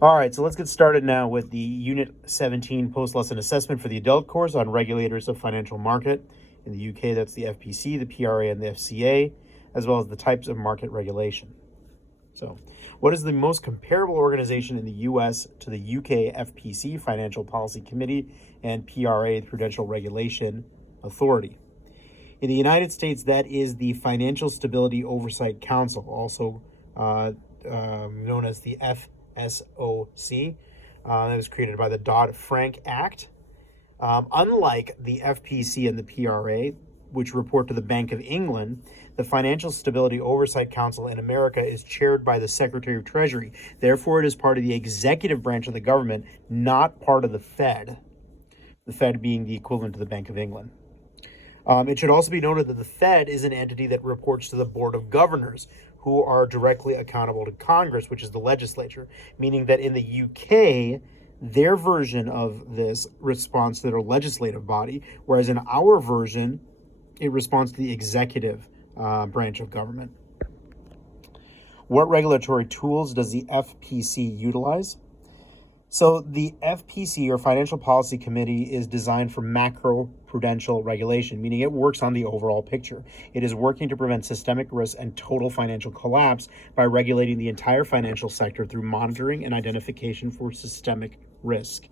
All right, so let's get started now with the Unit 17 post-lesson assessment for the adult course on regulators of financial market. In the UK, that's the FPC, the PRA, and the FCA, as well as the types of market regulation. So, what is the most comparable organization in the US to the UK FPC, Financial Policy Committee, and PRA, the Prudential Regulation Authority? In the United States, that is the Financial Stability Oversight Council, also known as the FSOC. That was created by the Dodd-Frank Act. Unlike the FPC and the PRA, which report to the Bank of England, the Financial Stability Oversight Council in America is chaired by the Secretary of Treasury. Therefore, it is part of the executive branch of the government, not part of the Fed. The Fed being the equivalent to the Bank of England. It should also be noted that the Fed is an entity that reports to the Board of Governors, who are directly accountable to Congress, which is the legislature, meaning that in the UK, their version of this responds to their legislative body, whereas in our version, it responds to the executive branch of government. What regulatory tools does the FPC utilize? So the FPC, or Financial Policy Committee, is designed for macro-prudential regulation, meaning it works on the overall picture. It is working to prevent systemic risk and total financial collapse by regulating the entire financial sector through monitoring and identification for systemic risk.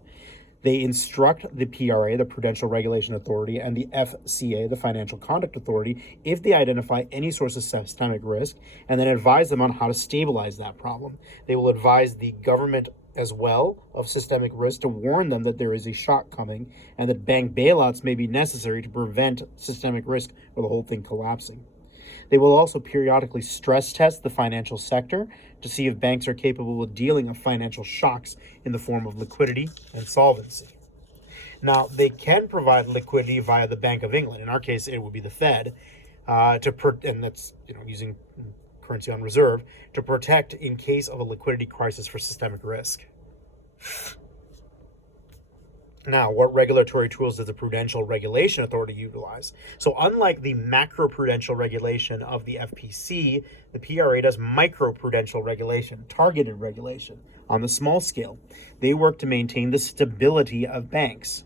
They instruct the PRA, the Prudential Regulation Authority, and the FCA, the Financial Conduct Authority, if they identify any source of systemic risk, and then advise them on how to stabilize that problem. They will advise the government as well of systemic risk to warn them that there is a shock coming and that bank bailouts may be necessary to prevent systemic risk or the whole thing collapsing. They will also periodically stress test the financial sector to see if banks are capable of dealing with financial shocks in the form of liquidity and solvency. Now, they can provide liquidity via the Bank of England. In our case, it would be the Fed, and that's using currency on reserve, to protect in case of a liquidity crisis for systemic risk. Now, what regulatory tools does the Prudential Regulation Authority utilize? So unlike the macro-prudential regulation of the FPC, the PRA does micro-prudential regulation, targeted regulation on the small scale. They work to maintain the stability of banks.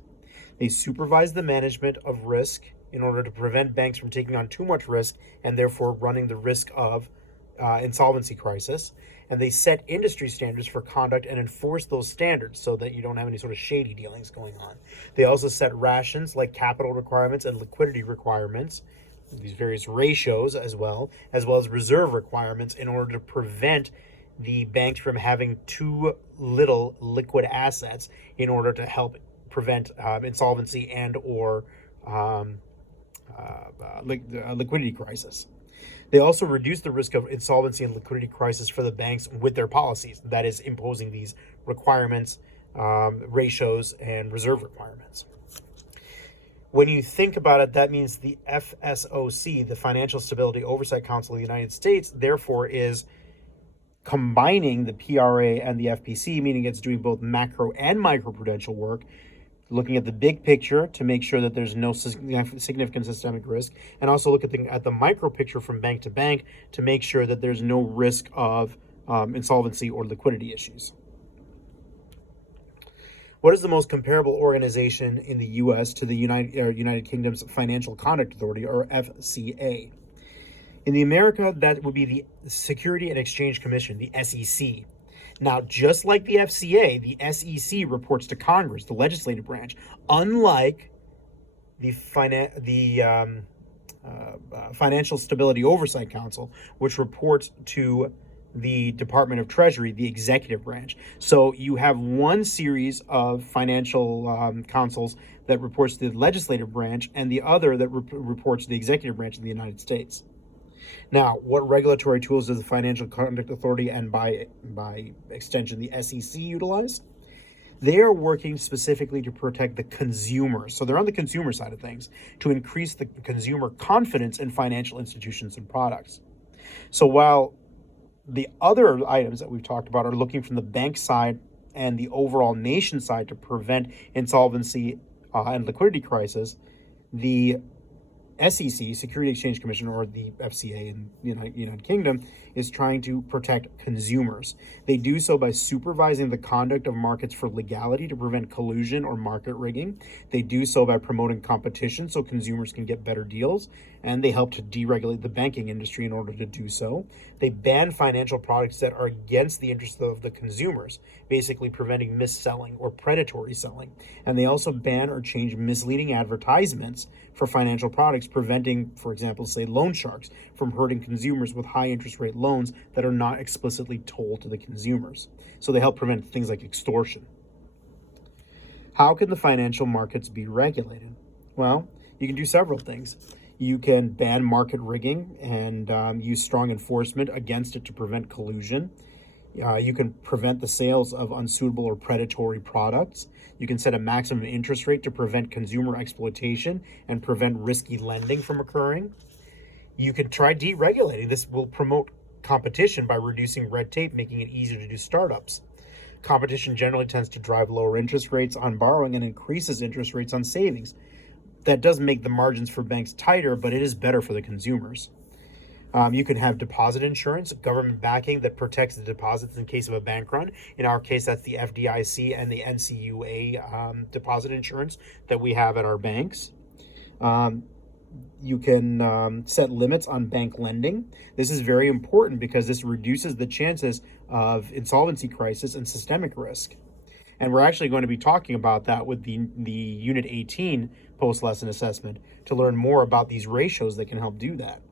They supervise the management of risk in order to prevent banks from taking on too much risk and therefore running the risk of insolvency crisis, and they set industry standards for conduct and enforce those standards so that you don't have any sort of shady dealings going on. They also set rations like capital requirements and liquidity requirements, these various ratios as well as reserve requirements in order to prevent the banks from having too little liquid assets in order to help prevent insolvency and or liquidity crisis. They also reduce the risk of insolvency and liquidity crisis for the banks with their policies, that is, imposing these requirements, ratios, and reserve requirements. When you think about it, that means the FSOC, the Financial Stability Oversight Council of the United States, therefore is combining the PRA and the FPC, meaning it's doing both macro and micro-prudential work, looking at the big picture to make sure that there's no significant systemic risk, and also look at the micro picture from bank to bank to make sure that there's no risk of insolvency or liquidity issues. What is the most comparable organization in the U.S. to the United Kingdom's Financial Conduct Authority, or FCA? In the America, that would be the Security and Exchange Commission, the SEC. Now, just like the FCA, the SEC reports to Congress, the legislative branch, unlike the Financial Stability Oversight Council, which reports to the Department of Treasury, the executive branch. So you have one series of financial councils that reports to the legislative branch and the other that reports to the executive branch of the United States. Now, what regulatory tools does the Financial Conduct Authority and by extension the SEC utilize? They are working specifically to protect the consumer. So they're on the consumer side of things to increase the consumer confidence in financial institutions and products. So while the other items that we've talked about are looking from the bank side and the overall nation side to prevent insolvency and liquidity crisis, the SEC, Security Exchange Commission, or the FCA in the United Kingdom, is trying to protect consumers. They do so by supervising the conduct of markets for legality to prevent collusion or market rigging. They do so by promoting competition so consumers can get better deals, and they help to deregulate the banking industry in order to do so. They ban financial products that are against the interests of the consumers, basically preventing mis-selling or predatory selling. And they also ban or change misleading advertisements for financial products, preventing, for example, say loan sharks from hurting consumers with high interest rate loans that are not explicitly told to the consumers. So they help prevent things like extortion. How can the financial markets be regulated? Well, you can do several things. You can ban market rigging and use strong enforcement against it to prevent collusion. You can prevent the sales of unsuitable or predatory products. You can set a maximum interest rate to prevent consumer exploitation and prevent risky lending from occurring. You can try deregulating. This will promote competition by reducing red tape, making it easier to do startups. Competition generally tends to drive lower interest rates on borrowing and increases interest rates on savings. That does make the margins for banks tighter, but it is better for the consumers. You can have deposit insurance, government backing that protects the deposits in case of a bank run. In our case, that's the FDIC and the NCUA deposit insurance that we have at our banks. You can set limits on bank lending. This is very important because this reduces the chances of insolvency crisis and systemic risk. And we're actually going to be talking about that with the Unit 18 post-lesson assessment to learn more about these ratios that can help do that.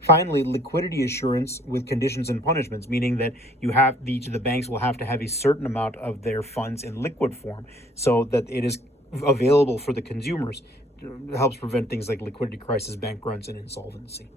Finally, liquidity assurance with conditions and punishments, meaning that each of the banks will have to have a certain amount of their funds in liquid form so that it is available for the consumers. It helps prevent things like liquidity crisis, bank runs, and insolvency.